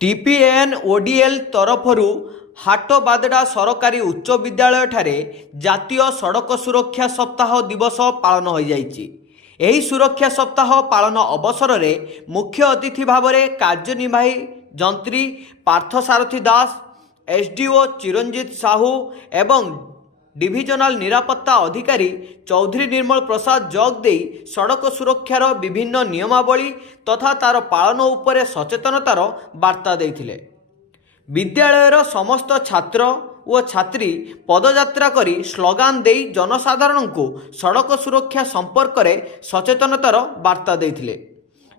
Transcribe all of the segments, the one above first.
TPN ODL तरफरु हाटबादड़ा सरकारी उच्च विद्यालय ठारे जातीय सड़क सुरक्षा सप्ताह दिवस पालन हो जाइछि। एही सुरक्षा सप्ताह पालन अवसर में मुख्य अतिथि भाव में कार्यनिर्वाही जंत्री पार्थसारथी दास, एसडीओ चिरंजीत साहू एवं डिविजनल निरापत्ता अधिकारी चौधरी निर्मल प्रसाद जोग दे सड़क सुरक्षार विभिन्न नियमावली तथा तार पालन उपरे सचेतनतार वार्ता देथिले। विद्यालयर समस्त छात्र व छात्री पदयात्रा करी स्लोगान दे जनसाधारण को सड़क सुरक्षा संपर्क में सचेतनतार वार्ता देथिले।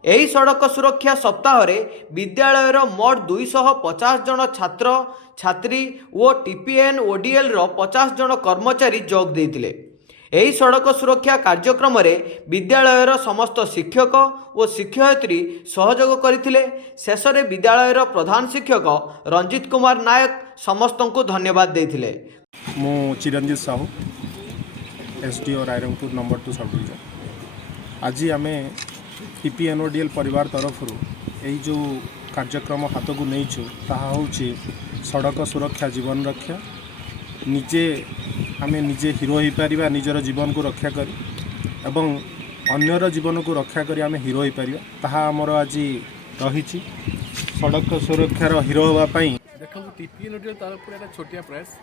एही सड़क सुरक्षा सप्ताह रे विद्यालयर मोट 250 जन छात्र छात्री व टीपीएन ओडीएल 50 जन कर्मचारी जोग देथिले। एही सड़क सुरक्षा कार्यक्रम रे विद्यालयर समस्त शिक्षक व शिक्षयित्री सहयोग करथिले। शेष रे विद्यालयर प्रधान शिक्षक रंजित कुमार नायक समस्त को धन्यवाद देथिले। मु Chiranjit Sahu SDO Rairangpur number 2 sub division. आज आम टीपीएन ओडीएल परिवार तरफ यही जो कार्यक्रम हाथ को नहींचु ताहा होची सड़क सुरक्षा जीवन रक्षा। निजे आम निजे हिरो हो पारिबा, निजर जीवन को रक्षा कर एवं अन्यर जीवन को रक्षा करी आम हिरो हो पारिबा, ताहा हमर आज रही सड़क सुरक्षार हिरो होगापाई। देखो टीपीएन ओडीएल तरफ एक छोटिया प्रयास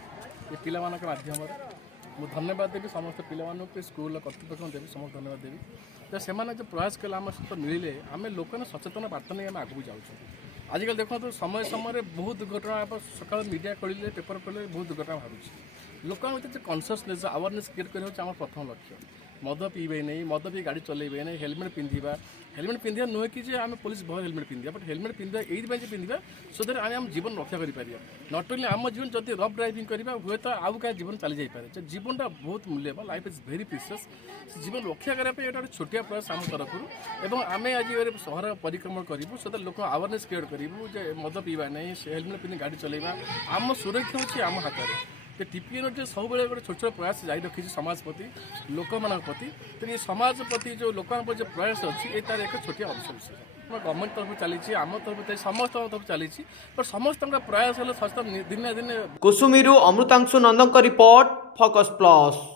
ये पिला माध्यम मुझे धन्यवाद देवी। समस्त पिला स्कूल कर्तृपक्ष देवी समस्त धन्यवाद देवी। तो से जो प्रयास कले आम सहित मिले आम लोक सचेतन बार्ता नहीं आम आगे जाऊँ। आजिकल देखो समय समय बहुत दुर्घटना सका मीडिया खोल पेपर खोल बहुत दुर्घटना भावी लोक कनसीयसनेस अवेयरनेस क्रिएट कर प्रथम लक्ष्य। मद पीबे नहीं, मद पी गाड़ी चलेबे नहीं, हेलमेट पिंधा। हेलमेट पिंधा नुहे कि आम पुलिस भय हेलमेट पिंधा, बट हेलमेट पिंधा ये पिंधा सो दैट आम जीवन रक्षा कर नट ओनली आम जीवन जब रफ ड्राइविंग करवा हुए तो आउ क्या जीवन चली जापे। जीवनटा बहुत मूल्यवान, लाइफ इज भेरी प्रिशियस। जीवन रक्षा करने गोटे छोटिया प्रयास आम तरफ आम आज सहर परिक्रम करूँ सो दैट लोक अवेयरनेस क्रिएट करूँ मद पीवा नहीं, हेलमेट पिंधि गाड़ी चलेगा। आम सुरक्षा अच्छी आम हाथ में। तो टीपीएन ओडीएल सब गोटे छोट छोट प्रयास जारी रखी समाज प्रति लोक मान प्रति। तो ये समाज प्रति जो लोक जो प्रयास अच्छी ये तार एक छोटिया अंश विशेष गवर्नमेंट तरफ चली आम तरफ समस्त तरफ चली समस्त प्रयास दिन दिन। कुसुमीरु अमृतांशु नंदन रिपोर्ट, फोकस प्लस।